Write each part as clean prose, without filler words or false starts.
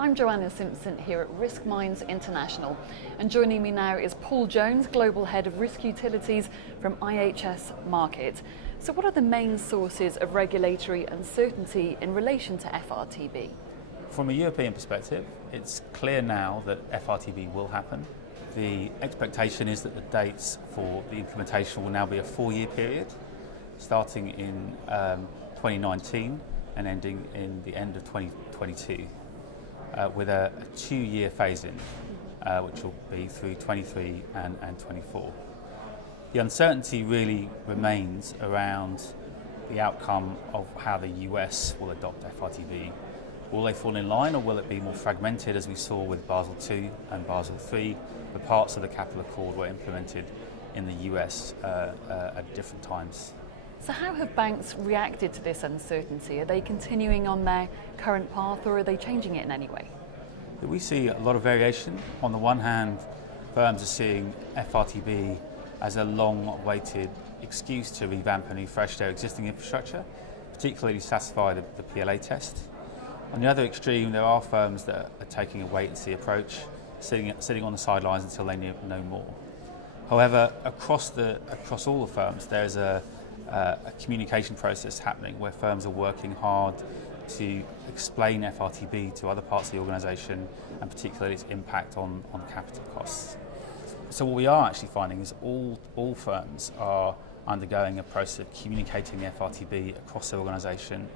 I'm Joanna Simpson here at RiskMinds International, and joining me now is Paul Jones, Global Head of Risk Utilities from IHS Markit. So what are the main sources of regulatory uncertainty in relation to FRTB? From a European perspective, it's clear now that FRTB will happen. The expectation is that the dates for the implementation will now be a 4-year period, starting in 2019 and ending in the end of 2022, with a 2-year phase-in, which will be through 23 and 24. The uncertainty really remains around the outcome of how the US will adopt FRTB. Will they fall in line, or will it be more fragmented, as we saw with Basel II and Basel III, where parts of the capital accord were implemented in the US at different times? So how have banks reacted to this uncertainty? Are they continuing on their current path, or are they changing it in any way? We see a lot of variation. On the one hand, firms are seeing FRTB as a long-awaited excuse to revamp and refresh their existing infrastructure, particularly to satisfy the PLA test. On the other extreme, there are firms that are taking a wait-and-see approach, sitting on the sidelines until they know more. However, across all the firms, there's a communication process happening where firms are working hard to explain FRTB to other parts of the organisation, and particularly its impact on capital costs. So what we are actually finding is all firms are undergoing a process of communicating the FRTB across the organisation,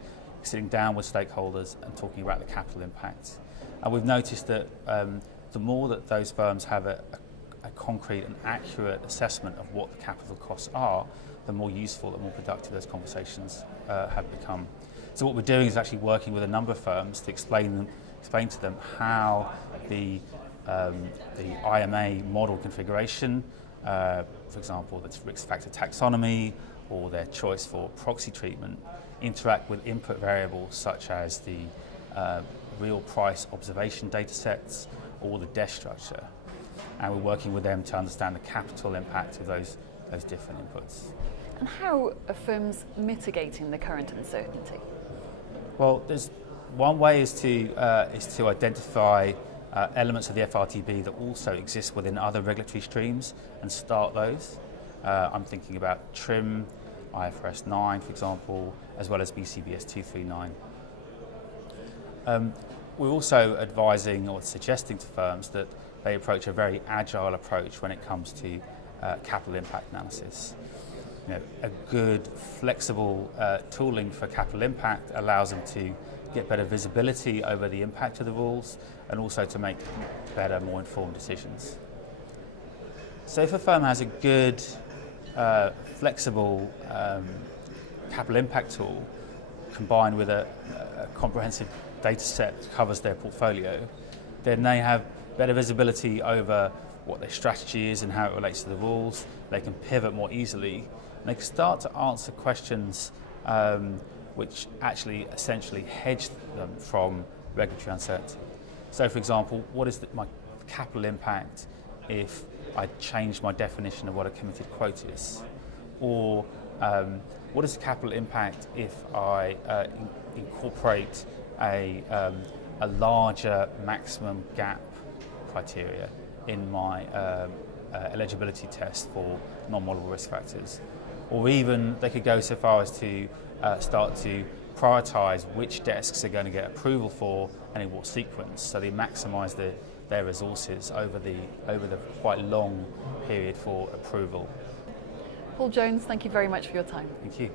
sitting down with stakeholders and talking about the capital impact. And we've noticed that the more that those firms have a concrete and accurate assessment of what the capital costs are, the more useful and more productive those conversations have become. So what we're doing is actually working with a number of firms to explain to them how the IMA model configuration, for example, that's risk factor taxonomy or their choice for proxy treatment, interact with input variables such as the real price observation data sets or the desk structure. And we're working with them to understand the capital impact of those different inputs. And how are firms mitigating the current uncertainty? Well, there's one way is to identify elements of the FRTB that also exist within other regulatory streams and start those. I'm thinking about TRIM, IFRS 9, for example, as well as BCBS 239. We're also advising or suggesting to firms that they approach a very agile approach when it comes to capital impact analysis. A good, flexible tooling for capital impact allows them to get better visibility over the impact of the rules and also to make better, more informed decisions. So if a firm has a good, flexible capital impact tool combined with a comprehensive data set that covers their portfolio, then they have better visibility over what their strategy is and how it relates to the rules. They can pivot more easily. And they can start to answer questions which actually essentially hedge them from regulatory uncertainty. So for example, what is my capital impact if I change my definition of what a committed quote is? Or what is the capital impact if I incorporate a larger maximum gap criteria in my eligibility test for non-modelable risk factors? Or even they could go so far as to start to prioritise which desks are going to get approval for and in what sequence, so they maximise their resources over the quite long period for approval. Paul Jones, thank you very much for your time. Thank you.